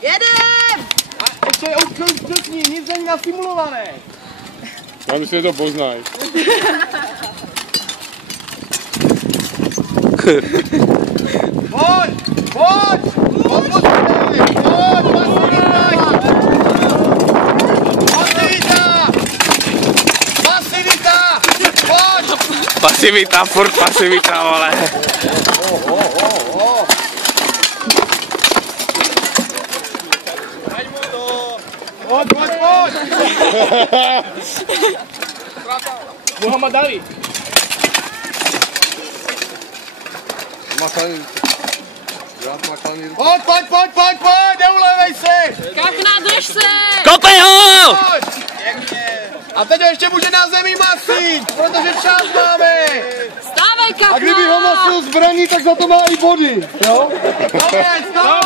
Jedem! A ještě odklouzní, nic není nasimulované. Já myslím, že to poznají. Pojď! Pojď! Pojď! Pasivita! Pasivita! Pojď! Pasivita, furt pasivita, vole. Pojď, pojď, pojď! Muhammad Ali. Pojď, pojď, pojď, pojď, pojď, neulevej si! Kachna, drž se! Kopej ho! Pojď! A teď ho ještě může na zemi masit, protože čas máme! Stávej, Kachna! A kdyby ho masil zbraní, tak za to má i body, jo? Stop!